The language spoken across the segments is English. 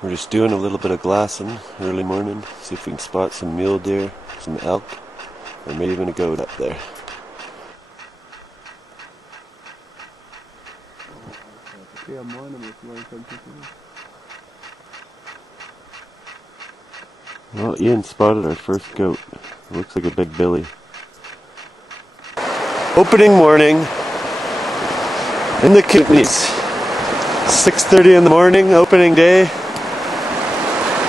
We're just doing a little bit of glassing early morning, see if we can spot some mule deer, some elk, or maybe even a goat up there. Well, Ian spotted our first goat. It looks like a big billy. Opening morning in the Kootenays. 6:30 in the morning, opening day.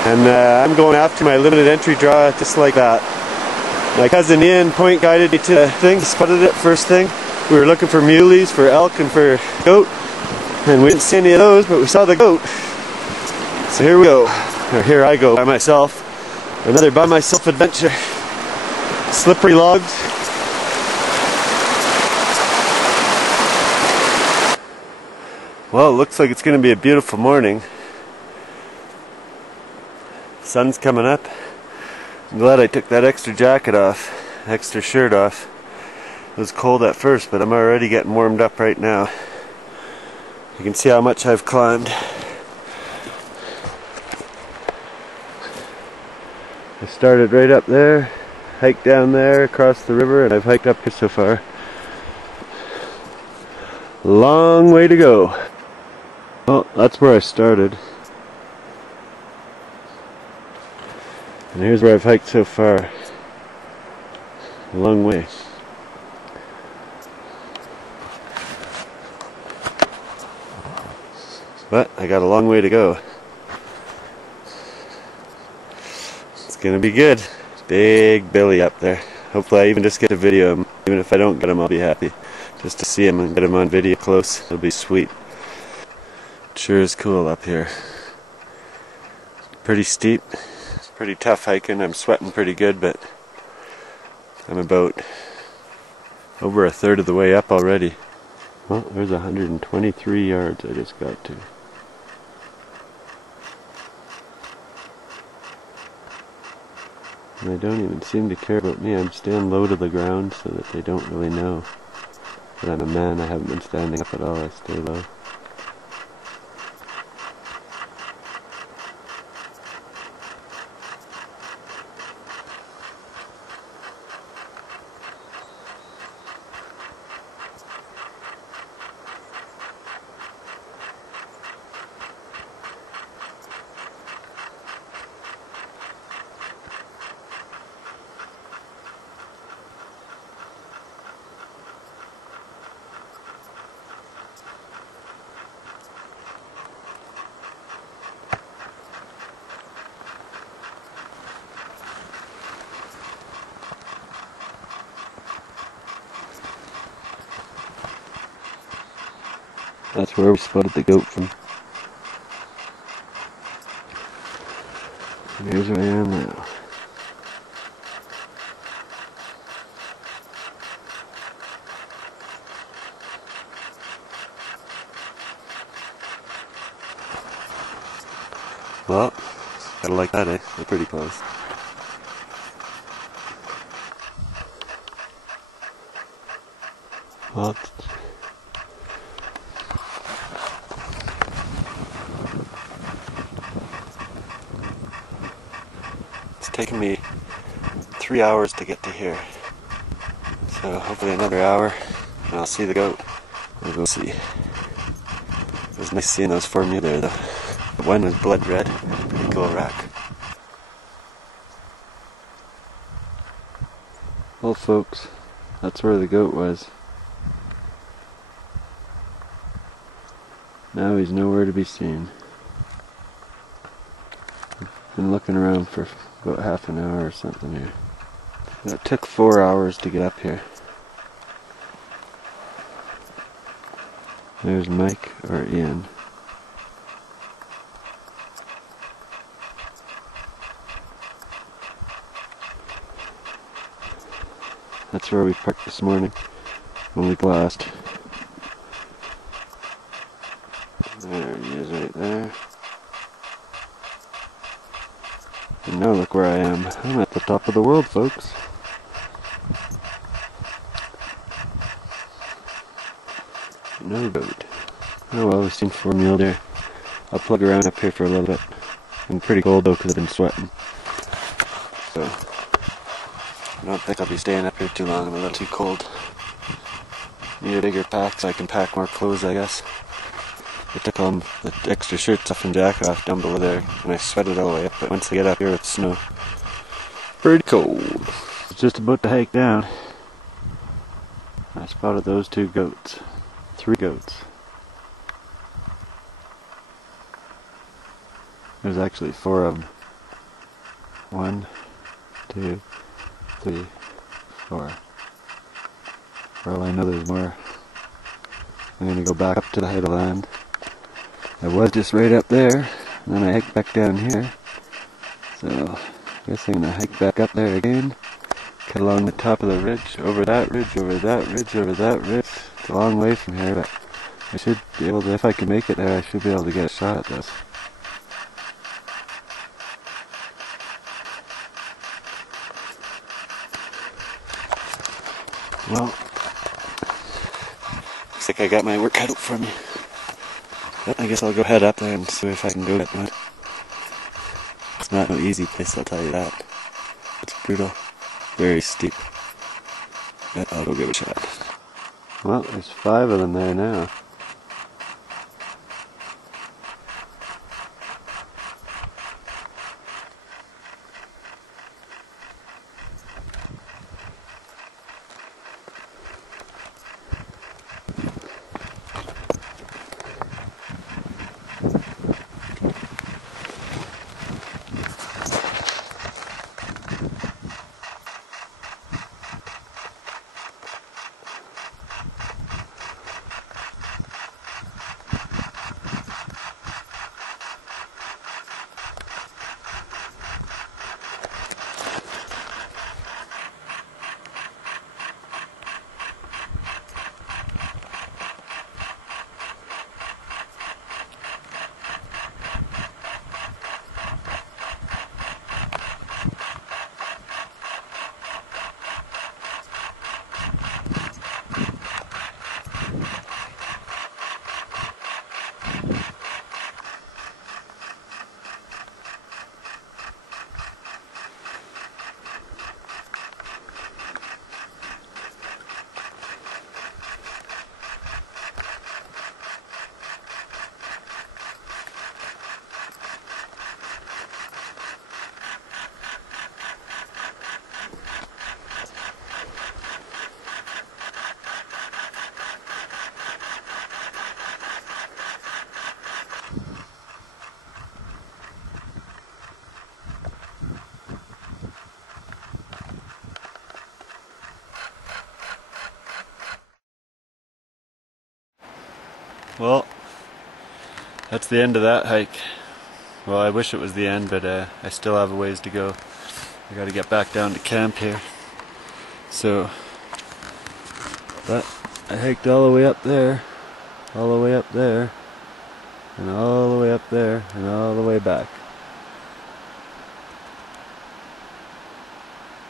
And I'm going after my limited entry draw just like that. My cousin Ian point guided me to the thing, spotted it first thing. We were looking for muleys, for elk, and for goat. And we didn't see any of those, but we saw the goat. So here we go. Or here I go by myself. Another by myself adventure. Slippery logs. Well, it looks like it's going to be a beautiful morning. Sun's coming up. I'm glad I took that extra jacket off, extra shirt off. It was cold at first, but I'm already getting warmed up right now. You can see how much I've climbed. I started right up there, hiked down there, across the river, and I've hiked up here so far. Long way to go. Well, that's where I started. And here's where I've hiked so far. A long way. But I got a long way to go. It's gonna be good. Big Billy up there. Hopefully I even just get a video of him. Even if I don't get him, I'll be happy. Just to see him and get him on video close. It'll be sweet. It sure is cool up here. Pretty steep. Pretty tough hiking. I'm sweating pretty good, but I'm about over a third of the way up already. Well, there's 123 yards I just got to. And they don't even seem to care about me. I'm staying low to the ground so that they don't really know that I'm a man. I haven't been standing up at all. I stay low. That's where we spotted the goat from. And here's where I am now. Well, gotta like that, eh? They're pretty close. Well, it's taken me 3 hours to get to here. So hopefully another hour and I'll see the goat. We'll go see. It was nice seeing those 4 mule there though. The one was blood red. Pretty cool rack. Well folks, that's where the goat was. Now he's nowhere to be seen. Been looking around for about half an hour or something here. It took 4 hours to get up here. There's Mike or Ian. That's where we parked this morning when we glassed. There he is right there. And now look where I am. I'm at the top of the world, folks. No goat. Oh well, we've seen 4 mule deer. I'll plug around up here for a little bit. been pretty cold though because I've been sweating. So I don't think I'll be staying up here too long. I'm a little too cold. Need a bigger pack so I can pack more clothes, I guess. I took all the extra shirts off and jacket off down below there, and I sweated all the way up, but once I get up here with snow, pretty cold. I was just about to hike down. I spotted those 2 goats. 3 goats. There's actually 4 of them. 1, 2, 3, 4. For all I know there's more. I'm gonna go back up to the height of land. I was just right up there, and then I hiked back down here. So, I guess I'm gonna hike back up there again. Cut along the top of the ridge, over that ridge, over that ridge, over that ridge. It's a long way from here, but I should be able to, if I can make it there, I should be able to get a shot at this. Well, looks like I got my work cut out for me. But I guess I'll go head up there and see if I can go get one. It's not no easy place, I'll tell you that. It's brutal, very steep. But I'll go give it a shot. Well, there's 5 of them there now. Well, that's the end of that hike. Well, I wish it was the end, but I still have a ways to go. I gotta get back down to camp here. So, but I hiked all the way up there, all the way up there, and all the way up there, and all the way back.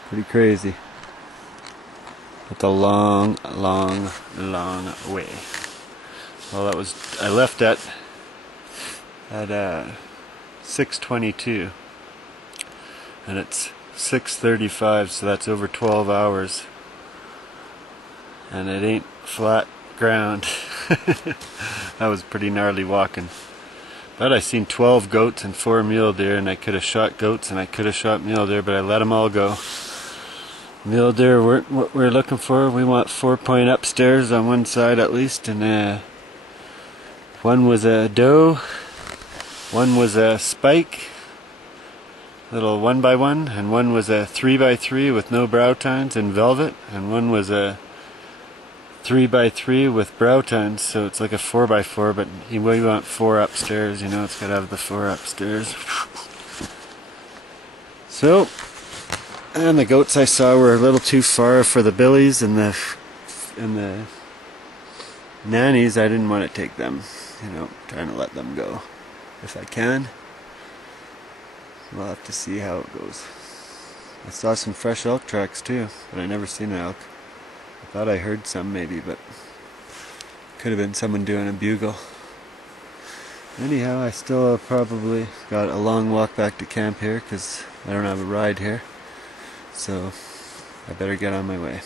Pretty crazy. It's a long, long, long way. Well, that was, I left at 6:22, and it's 6:35, so that's over 12 hours, and it ain't flat ground. That was pretty gnarly walking. But I seen 12 goats and 4 mule deer, and I could have shot goats and I could have shot mule deer, but I let them all go. Mule deer weren't what we're looking for. We want 4-point upstairs on one side at least, and one was a doe, one was a spike, little 1x1, and one was a 3x3 with no brow tines and velvet, and one was a 3x3 with brow tines, so it's like a 4x4, but we want 4 upstairs, you know, it's gotta have the 4 upstairs. So, and the goats I saw were a little too far for the billies, and the nannies, I didn't want to take them, you know, trying to let them go if I can. We'll have to see how it goes. I saw some fresh elk tracks too, but I never seen an elk. I thought I heard some maybe, but could have been someone doing a bugle. Anyhow, I still probably got a long walk back to camp here because I don't have a ride here. So I better get on my way.